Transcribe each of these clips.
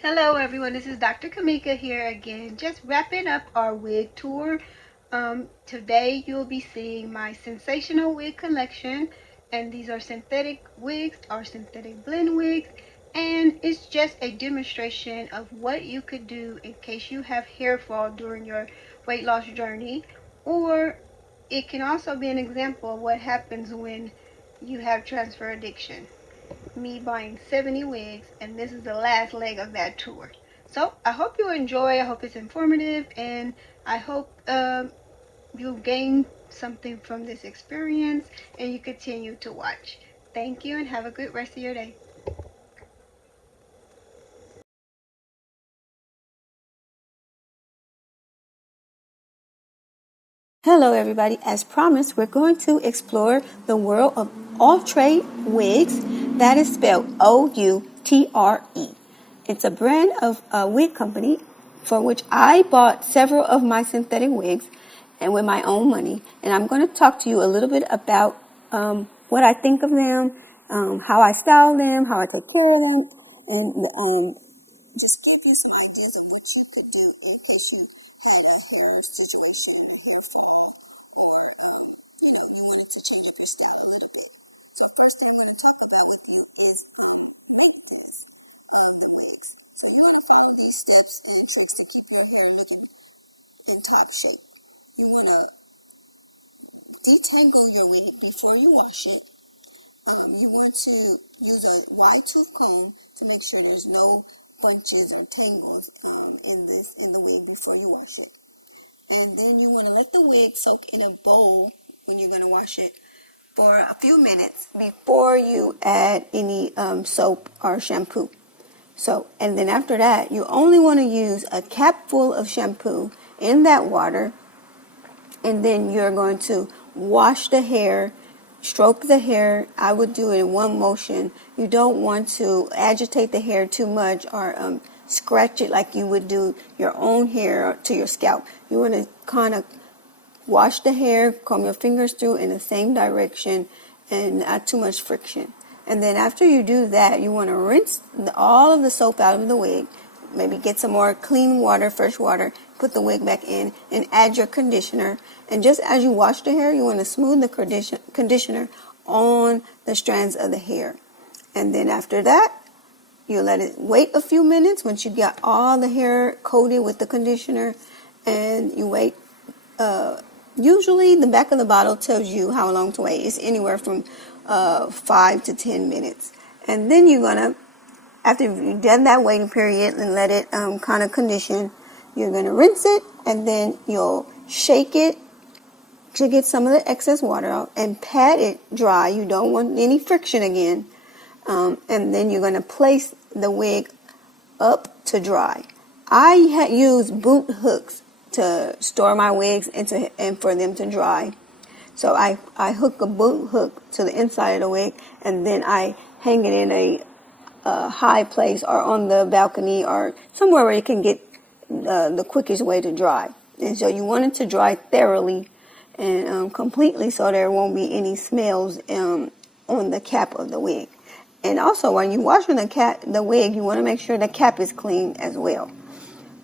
Hello everyone, this is Dr. Kamika here again, just wrapping up our wig tour. Today you'll be seeing my sensational wig collection, and these are synthetic wigs or synthetic blend wigs, and it's just a demonstration of what you could do in case you have hair fall during your weight loss journey, or it can also be an example of what happens when you have transfer addiction. Me buying 70 wigs, and this is the last leg of that tour. So I hope you enjoy. I hope it's informative, and I hope you gain something from this experience and you continue to watch. Thank you, and have a good rest of your day. Hello, everybody. As promised, we're going to explore the world of Outre Wigs. That is spelled O-U-T-R-E. It's a brand of a wig company for which I bought several of my synthetic wigs and with my own money. And I'm going to talk to you a little bit about what I think of them, how I style them, how I take care of them, and just give you some ideas of what you could do in case you had a hair situation. To change up your style a little bit. So first thing I'm going to talk about with you is maintenance of the wigs. So you want to follow these steps and tricks to keep your hair looking in top shape. You want to detangle your wig before you wash it. You want to use a wide tooth comb to make sure there's no bunches or tangles in the wig before you wash it. And then you want to let the wig soak in a bowl when you're going to wash it for a few minutes before you add any soap or shampoo. And then after that, you only want to use a cap full of shampoo in that water, and then you're going to wash the hair, stroke the hair. I would do it in one motion. You don't want to agitate the hair too much or scratch it like you would do your own hair to your scalp. You want to kind of wash the hair, comb your fingers through in the same direction, and not too much friction. And then after you do that, you want to rinse all of the soap out of the wig. Maybe get some more clean water, fresh water, put the wig back in, and add your conditioner. And just as you wash the hair, you want to smooth the conditioner on the strands of the hair. And then after that, you let it wait a few minutes once you got all the hair coated with the conditioner, and you wait. Usually the back of the bottle tells you how long to wait. It's anywhere from 5 to 10 minutes. And then you're going to, after you've done that waiting period and let it kind of condition, you're going to rinse it, and then you'll shake it to get some of the excess water out and pat it dry. You don't want any friction again. And then you're going to place the wig up to dry. I use boot hooks to store my wigs and for them to dry. So I hook a boot hook to the inside of the wig, and then I hang it in a high place or on the balcony or somewhere where it can get the quickest way to dry. And so you want it to dry thoroughly and completely, so there won't be any smells on the cap of the wig. And also, when you're washing the wig, you want to make sure the cap is clean as well.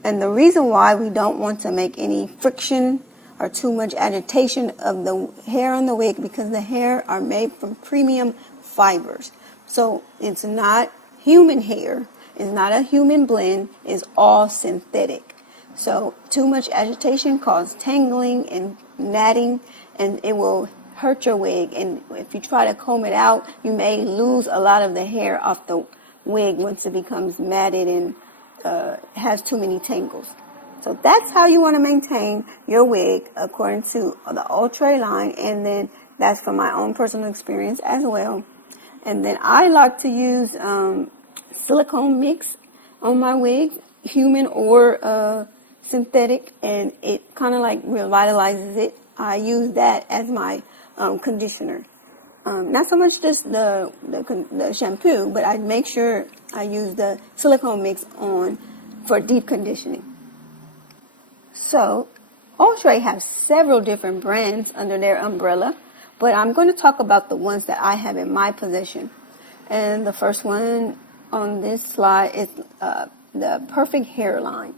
And the reason why we don't want to make any friction or too much agitation of the hair on the wig, because the hair are made from premium fibers. So it's not human hair. It's not a human blend. It's all synthetic. So too much agitation causes tangling and matting, and it will hurt your wig. And if you try to comb it out, you may lose a lot of the hair off the wig once it becomes matted and has too many tangles. So that's how you want to maintain your wig according to the Outre line, and then that's from my own personal experience as well. And then I like to use silicone mix on my wigs, human or synthetic, and it kind of like revitalizes it. I use that as my conditioner. Not so much just the shampoo, but I make sure I use the silicone mix on for deep conditioning. So, Outre has several different brands under their umbrella, but I'm going to talk about the ones that I have in my possession. And the first one on this slide is the perfect hairline,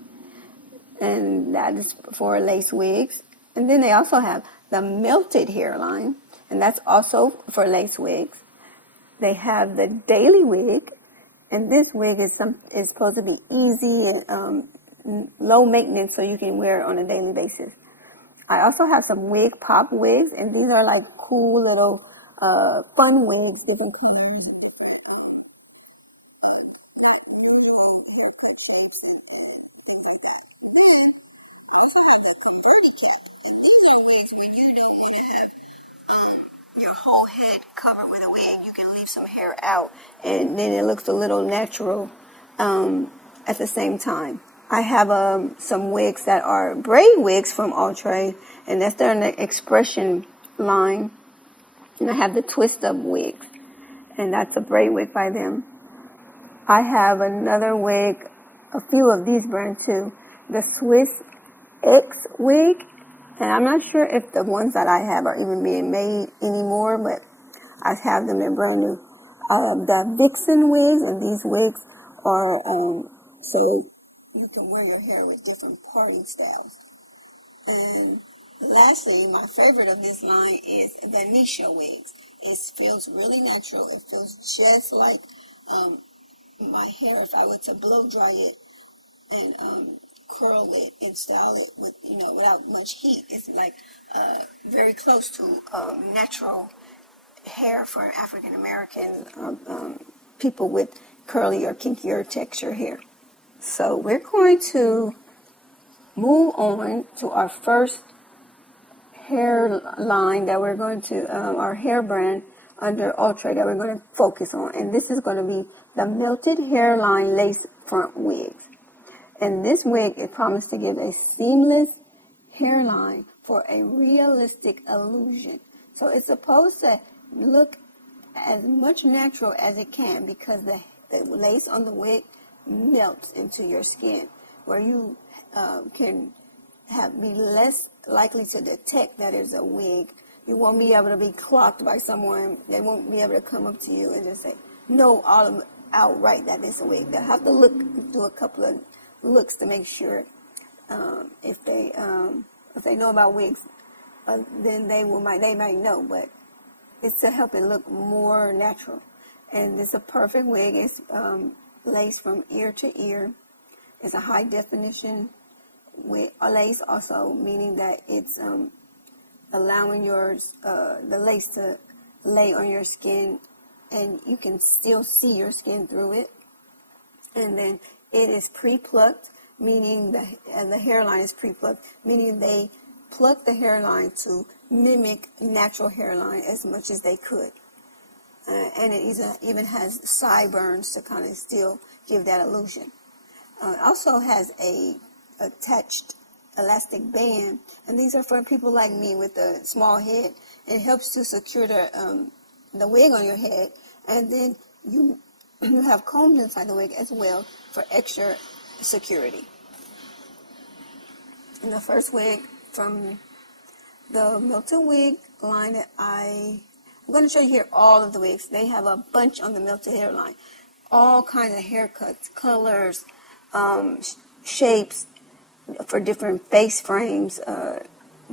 and that is for lace wigs. And then they also have the melted hairline, and that's also for lace wigs. They have the daily wig, and this wig is supposed to be easy and low maintenance, so you can wear it on a daily basis. I also have some wig pop wigs, and these are like cool little fun wigs, different colors. Not normal haircut shapes and things like that. Then I also have the converted cap, and these are wigs where you don't want to have your whole head covered with a wig. You can leave some hair out, And then it looks a little natural at the same time. I have some wigs that are braid wigs from Outre, and that's their expression line. And I have the twist up wigs, and that's a braid wig by them. I have another wig, a few of these brands too, the Swiss X wig, and I'm not sure if the ones that I have are even being made anymore, but I have them in brand new. The Vixen wigs, and these wigs are so you can wear your hair with different parting styles. And lastly, my favorite of this line is the Nisha wigs. It feels really natural. It feels just like my hair if I were to blow dry it and curl it and style it with, without much heat. It's like very close to natural hair for African American people with curly or kinkier texture hair. So we're going to move on to our first hair line that we're going to, our hair brand under Outre that we're going to focus on. And this is going to be the melted hairline lace front wigs. And this wig is promised to give a seamless hairline for a realistic illusion. So it's supposed to look as much natural as it can because the lace on the wig melts into your skin, where you can be less likely to detect that it's a wig. You won't be able to be clocked by someone. They won't be able to come up to you and just say, no, outright that it's a wig. They'll have to do a couple of looks to make sure if they know about wigs, then they might know, but it's to help it look more natural. And it's a perfect wig. It's lace from ear to ear. It's a high definition wig, a lace also, meaning that it's allowing the lace to lay on your skin, and you can still see your skin through it. And then it is pre-plucked, meaning the hairline is pre-plucked, meaning they pluck the hairline to mimic natural hairline as much as they could. And it even has sideburns to kind of still give that illusion. It also has a attached elastic band, and these are for people like me with a small head. It helps to secure the wig on your head, and then you have combs inside the wig as well for extra security. And the first wig from the Melted Wig line that I'm going to show you here all of the wigs. They have a bunch on the Melted hairline. All kinds of haircuts, colors, shapes for different face frames,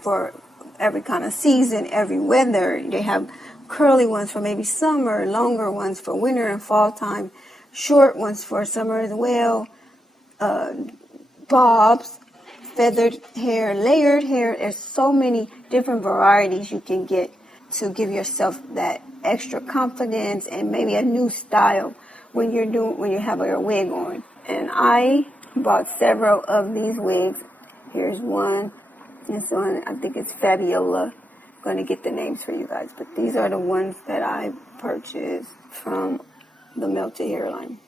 for every kind of season, every weather. They have curly ones for maybe summer, longer ones for winter and fall time, short ones for summer as well, bobs, feathered hair, layered hair. There's so many different varieties you can get to give yourself that extra confidence and maybe a new style when you have your wig on. And I bought several of these wigs. Here's one. This one, I think it's Fabiola. I'm going to get the names for you guys, but these are the ones that I purchased from the Melted Hairline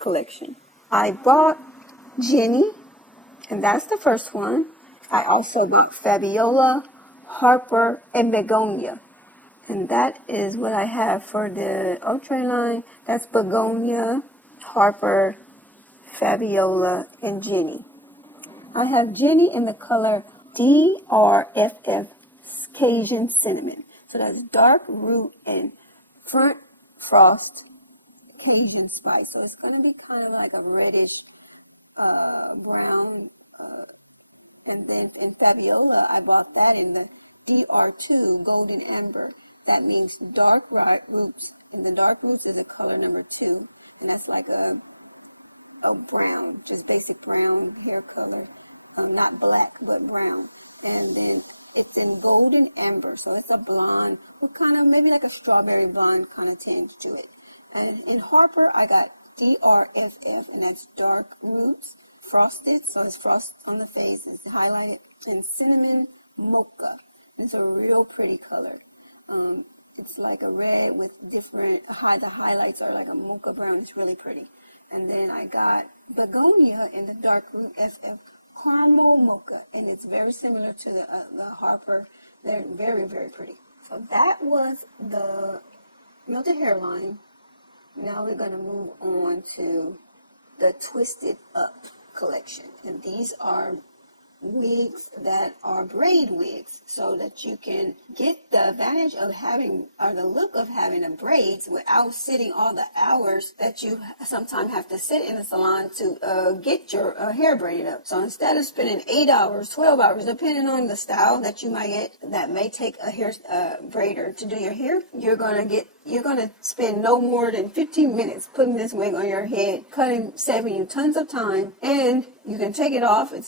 collection. I bought Jenny, and that's the first one. I also bought Fabiola, Harper, and Begonia. And that is what I have for the Outre line. That's Begonia, Harper, Fabiola, and Jenny. I have Jenny in the color DRFF Cajun Cinnamon. So that's dark root and front frost Cajun spice. So it's going to be kind of like a reddish brown, and then in Fabiola, I bought that in the DR2 golden amber. That means dark roots, and the dark roots is the color number 2, and that's like a brown, just basic brown hair color, not black but brown. And then it's in golden amber, so it's a blonde with kind of maybe like a strawberry blonde kind of tinge to it. And in Harper, I got DRFF, and that's dark roots, frosted, so it's frosted on the face, it's highlighted, and cinnamon mocha. It's a real pretty color. It's like a red with different, the highlights are like a mocha brown. It's really pretty. And then I got begonia in the dark root SF caramel mocha, and it's very similar to the Harper. They're very, very pretty. So that was the melted hairline. Now we're going to move on to the Twisted Up collection, and these are wigs that are braid wigs, so that you can get the advantage of having, or the look of having a braids without sitting all the hours that you sometimes have to sit in a salon to get your hair braided up. So instead of spending 8 hours, 12 hours, depending on the style that you might get, that may take a hair braider to do your hair, you're gonna spend no more than 15 minutes putting this wig on your head, saving you tons of time, and you can take it off. You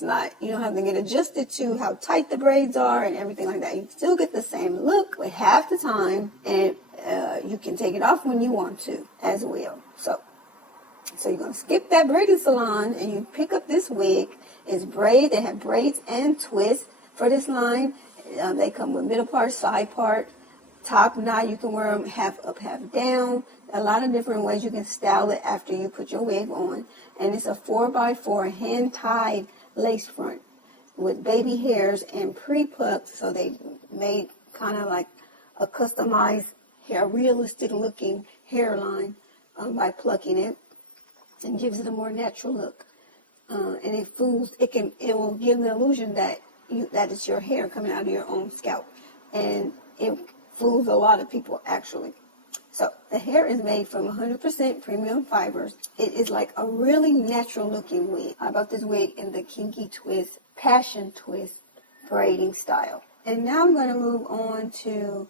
don't have to get adjusted to how tight the braids are and everything like that. You still get the same look with half the time, and you can take it off when you want to as well. So you're going to skip that braiding salon and you pick up this wig. It's braid. They have braids and twists for this line. They come with middle part, side part, top knot. You can wear them half up, half down. A lot of different ways you can style it after you put your wig on. And it's a 4x4 hand-tied lace front with baby hairs and pre-plucked. So they made kind of like a customized hair, realistic looking hairline by plucking it, and gives it a more natural look. And it will give the illusion that it's your hair coming out of your own scalp. And it fools a lot of people, actually. So the hair is made from 100% premium fibers. It is like a really natural looking wig. I bought this wig in the kinky twist, passion twist braiding style. And now I'm going to move on to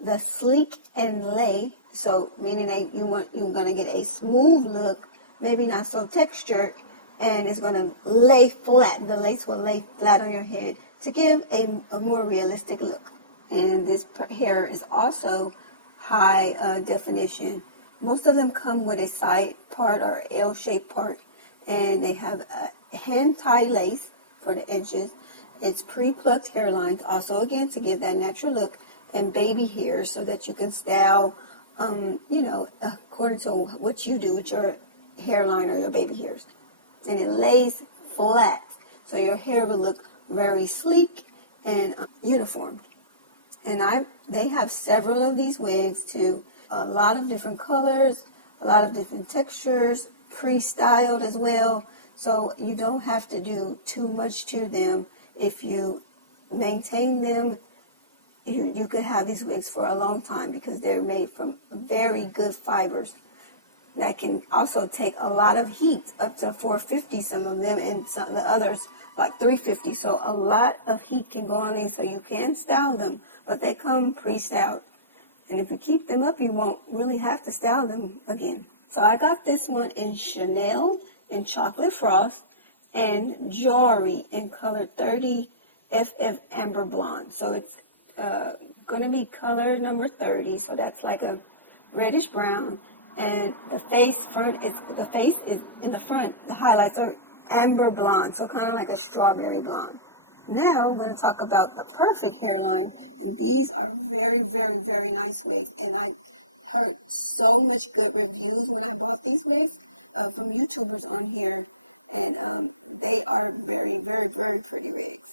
the sleek and lay. So meaning you're going to get a smooth look, maybe not so textured, and it's going to lay flat. The lace will lay flat on your head to give a more realistic look. And this hair is also high definition. Most of them come with a side part or L-shaped part, and they have a hand-tied lace for the edges. It's pre-plucked hairlines, also again to give that natural look, and baby hairs so that you can style, according to what you do with your hairline or your baby hairs. And it lays flat, so your hair will look very sleek and uniform. And they have several of these wigs too, a lot of different colors, a lot of different textures, pre-styled as well. So you don't have to do too much to them. If you maintain them, you could have these wigs for a long time because they're made from very good fibers that can also take a lot of heat, up to 450 some of them, and some of the others like 350. So a lot of heat can go on these, so you can style them, but they come pre-styled. And if you keep them up, you won't really have to style them again. So I got this one in Chanel in chocolate frost and Jory in color 30 FF amber blonde. So it's going to be color number 30. So that's like a reddish brown. And the face is in the front. The highlights are amber blonde, so kind of like a strawberry blonde. Now we're going to talk about the perfect hairline. And these are very, very, very nice wigs. And I heard so much good reviews when I bought these wigs from YouTubers on here. And they are very, very, very pretty wigs.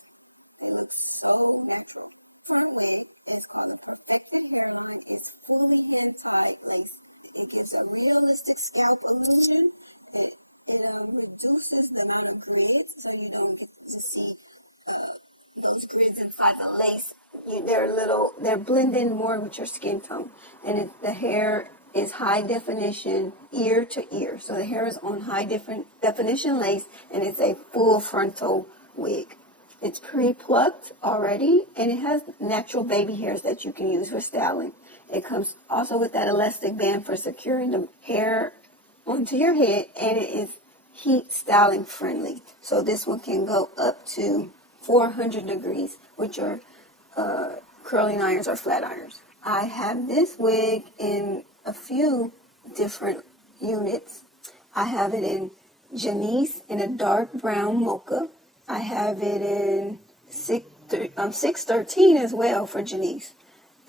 They look so natural. Front wig is called the perfected hairline. It's fully hand-tied lace. It gives a realistic scalp illusion. It reduces the amount of grids, so you don't get to see those grids inside the lace. They're blend in more with your skin tone, and the hair is high definition ear to ear. So the hair is on high definition lace, and it's a full frontal wig. It's pre-plucked already, and it has natural baby hairs that you can use for styling. It comes also with that elastic band for securing the hair onto your head, and it is heat styling friendly. So this one can go up to 400 degrees with your curling irons or flat irons. I have this wig in a few different units. I have it in Janice in a dark brown mocha. I have it in 613 as well for Janice.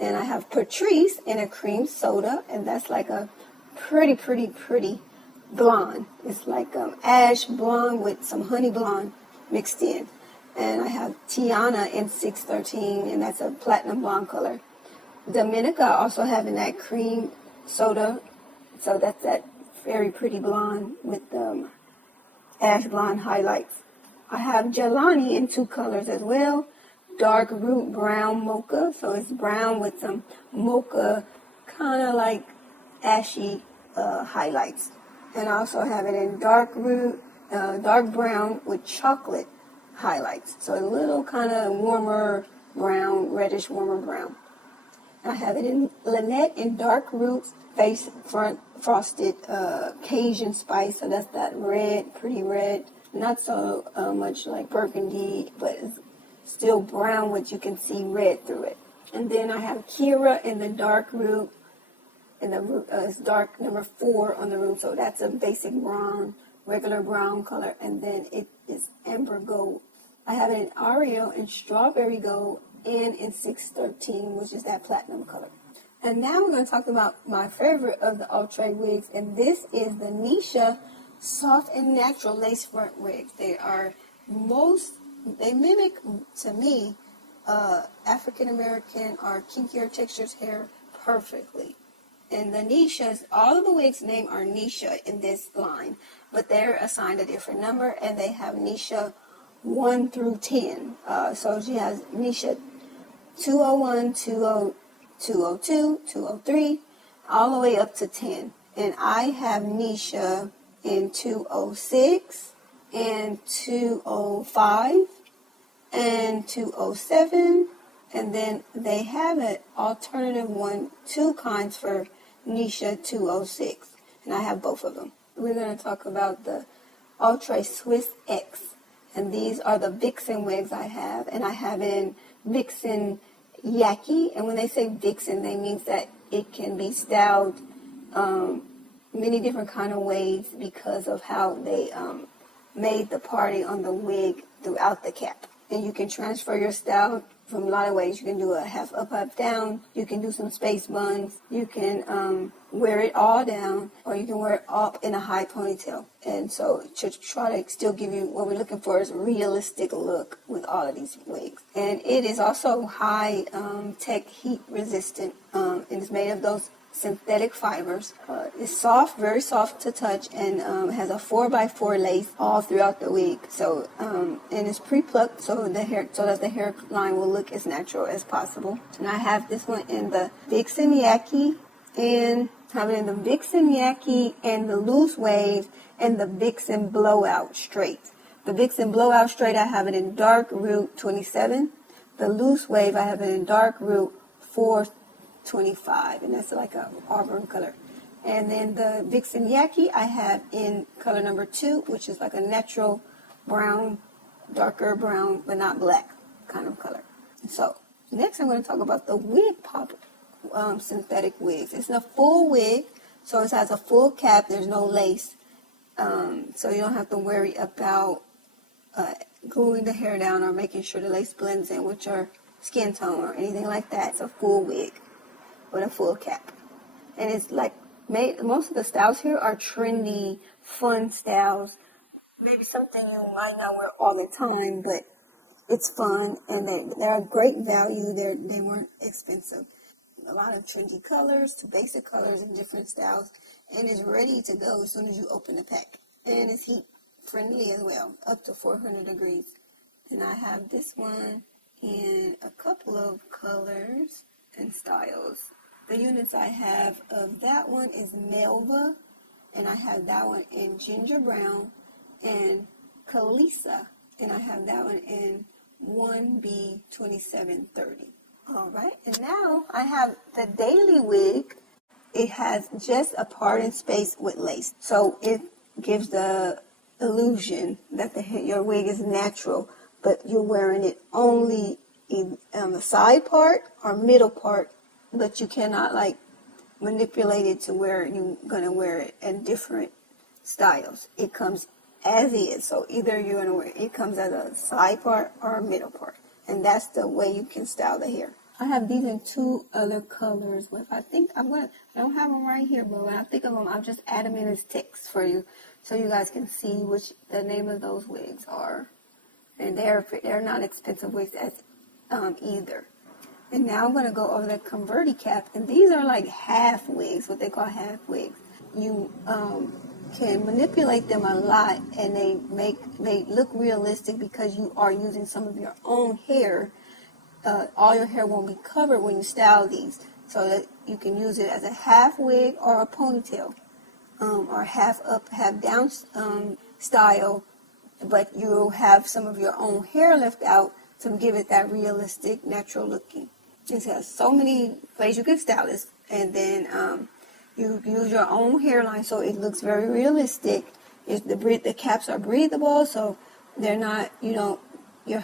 And I have Patrice in a cream soda, and that's like a pretty blonde. It's like ash blonde with some honey blonde mixed in. And I have Tiana in 613, and that's a platinum blonde color. Dominica also having that cream soda, so that's that very pretty blonde with ash blonde highlights. I have Jelani in 2 colors as well. Dark root brown mocha, so it's brown with some mocha kind of like ashy highlights. And I also have it in dark root, dark brown with chocolate highlights. So a little kind of warmer brown, reddish warmer brown. I have it in Lynette in dark roots, face front frosted Cajun spice. So that's that red, pretty red. Not so much like burgundy, but it's still brown, which you can see red through it. And then I have Kira in the dark root. And the root is dark number 4 on the root. So that's a basic brown, regular brown color. And then it is amber gold. I have it in Ariel and strawberry gold and in 613, which is that platinum color. And now we're going to talk about my favorite of the Ultra wigs. And this is the Nisha soft and natural lace front wigs. They mimic, to me, African American or kinkier textures hair perfectly. And the Nishas, all of the wigs named are Nisha in this line, but they're assigned a different number, and they have Nisha 1 through 10. So she has Nisha 201, 202, 203, all the way up to 10. And I have Nisha in 206 and 205 and 207, and then they have an alternative 2 kinds for Nisha 206, and I have both of them. We're going to talk about the Ultra Swiss X, and these are the Vixen wigs I have, and I have it in Vixen Yaki, and when they say Vixen, they mean that it can be styled many different kind of ways because of how they made the party on the wig throughout the cap. And you can transfer your style from a lot of ways. You can do a half up, half down. You can do some space buns. You can wear it all down, or you can wear it up in a high ponytail. And so to try to still give you what we're looking for is a realistic look with all of these wigs. And it is also high tech heat resistant. And it's made of those synthetic fibers. It's soft, very soft to touch, and has a 4x4 lace all throughout the wig. So and it's pre-plucked, so that the hairline will look as natural as possible. And I have this one in the Vixen Yaki, and have it in the Vixen Yaki and the loose wave and the Vixen blowout straight. The Vixen blowout straight, I have it in dark root 27. The loose wave, I have it in dark root 425, and that's like a auburn color. And then the Vixen Yaki I have in color number 2, which is like a natural brown, darker brown, but not black kind of color. So next I'm going to talk about the wig pop synthetic wigs. It's a full wig, so it has a full cap. There's no lace, so you don't have to worry about gluing the hair down or making sure the lace blends in with your skin tone or anything like that. It's a full wig with a full cap. And it's like most of the styles here are trendy, fun styles. Maybe something you might not wear all the time, but it's fun, and they're a great value. They weren't expensive. A lot of trendy colors to basic colors and different styles, and it's ready to go as soon as you open the pack. And it's heat friendly as well, up to 400 degrees. And I have this one in a couple of colors and styles. The units I have of that one is Melva, and I have that one in Ginger Brown and Kalisa, and I have that one in 1B2730. All right, and now I have the Daily Wig. It has just a parting space with lace, so it gives the illusion that your wig is natural, but you're wearing it only on the side part or middle part, but you cannot like manipulate it to where you're gonna wear it in different styles. It comes as is, so either you're gonna wear it comes as a side part or a middle part, and that's the way you can style the hair. I have these in two other colors. With I don't have them right here, but when I think of them, I'll just add them in as text for you, so you guys can see which the name of those wigs are. And they're not expensive wigs as either. And now I'm going to go over the converti cap, and these are like half wigs, what they call half wigs. You can manipulate them a lot, and they look realistic because you are using some of your own hair. All your hair won't be covered when you style these, so that you can use it as a half wig or a ponytail, or half up, half down style, but you'll have some of your own hair left out to give it that realistic, natural looking. It has so many ways you can style this, and then you use your own hairline so it looks very realistic. The caps are breathable, so they're not, your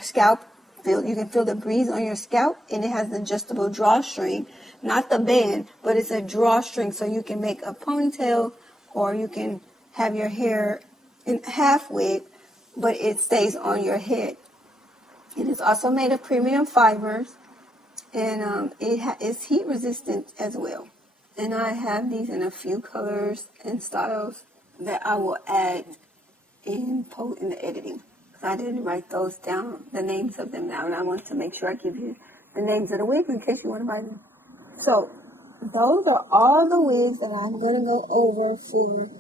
scalp. You can feel the breeze on your scalp, and it has an adjustable drawstring, not the band, but it's a drawstring, so you can make a ponytail, or you can have your hair in half wig, but it stays on your head. It is also made of premium fibers, and it's heat resistant as well. And I have these in a few colors and styles that I will add in the editing. I didn't write those down, the names of them now, and I want to make sure I give you the names of the wigs in case you want to buy them. So, those are all the wigs that I'm going to go over for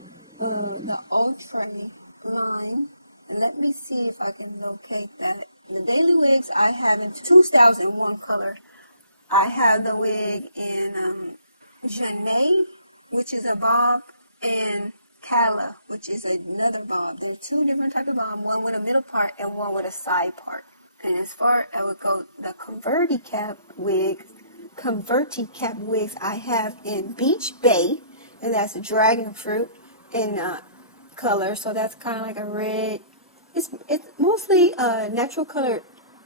the Ultra line. And let me see if I can locate that. The Daily Wigs I have in two styles in one color. I have the wig in Janae, which is a bob, and Kala, which is another bob. There are two different types of bob, one with a middle part and one with a side part. And as far as I would go, the converti cap wigs I have in Beach Bay, and that's a dragon fruit in color, so that's kind of like a red. It's mostly natural colored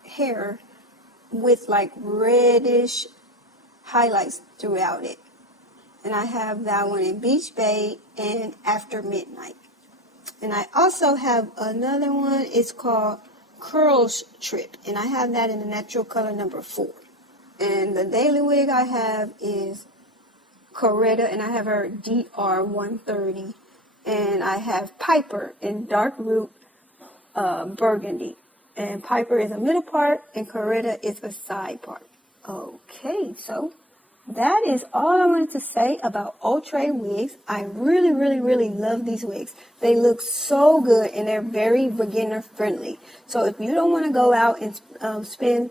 hair with like reddish highlights throughout it. And I have that one in Beach Bay and After Midnight. And I also have another one. It's called Curls Trip. And I have that in the natural color number 4. And the Daily Wig I have is Coretta, and I have her DR130. And I have Piper in Dark Root Burgundy. And Piper is a middle part, and Coretta is a side part. Okay, so that is all I wanted to say about Ultra wigs. I really, really, really love these wigs. They look so good, and they're very beginner friendly. So if you don't want to go out and spend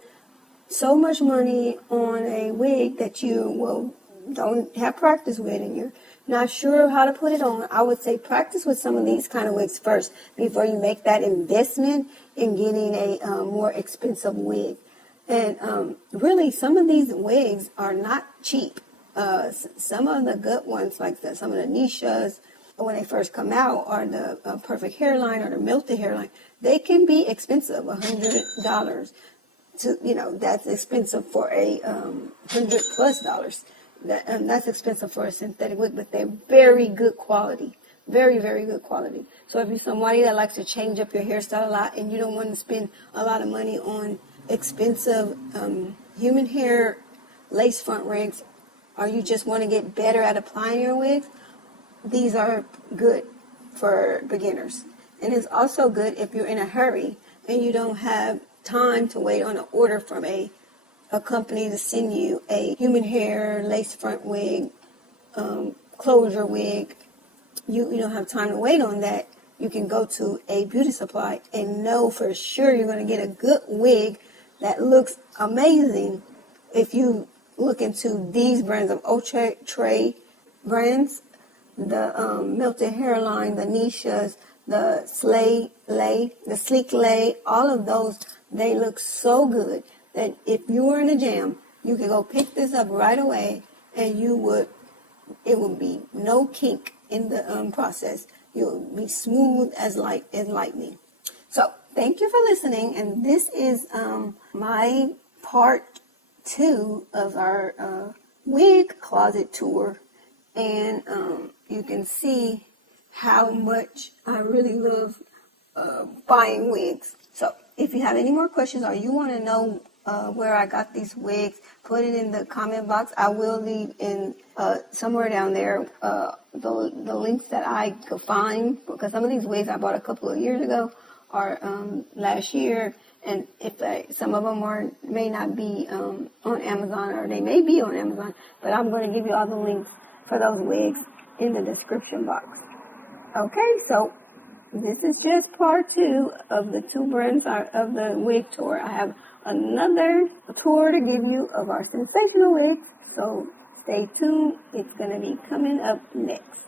so much money on a wig that you don't have practice with, and you're not sure how to put it on, I would say practice with some of these kind of wigs first before you make that investment in getting a more expensive wig. And really, some of these wigs are not cheap. Some of the good ones, like some of the Nishas, when they first come out, or the Perfect Hairline or the Melted Hairline, they can be expensive, $100. That's expensive for a $100+ that's expensive for a synthetic wig, but they're very good quality. Very, very good quality. So if you're somebody that likes to change up your hairstyle a lot and you don't want to spend a lot of money on expensive human hair lace front wigs, or you just want to get better at applying your wigs, these are good for beginners. And it's also good if you're in a hurry and you don't have time to wait on an order from a company to send you a human hair lace front wig, closure wig. You don't have time to wait on that. You can go to a beauty supply and know for sure you're going to get a good wig that looks amazing if you look into these brands of Outre brands, the Melted Hairline, the Nishas, the the Sleek Lay, all of those, they look so good that if you were in a jam, you could go pick this up right away and it would be no kink in the process. You would be smooth as lightning. So thank you for listening, and this is my part 2 of our wig closet tour, and you can see how much I really love buying wigs. So if you have any more questions or you want to know where I got these wigs, put it in the comment box. I will leave in somewhere down there the links that I could find, because some of these wigs I bought a couple of years ago or last year, and some of them may not be on Amazon, or they may be on Amazon, but I'm going to give you all the links for those wigs in the description box. Okay, so this is just part 2 of the 2 brands of the wig tour. I have another tour to give you of our sensational wigs, so stay tuned. It's going to be coming up next.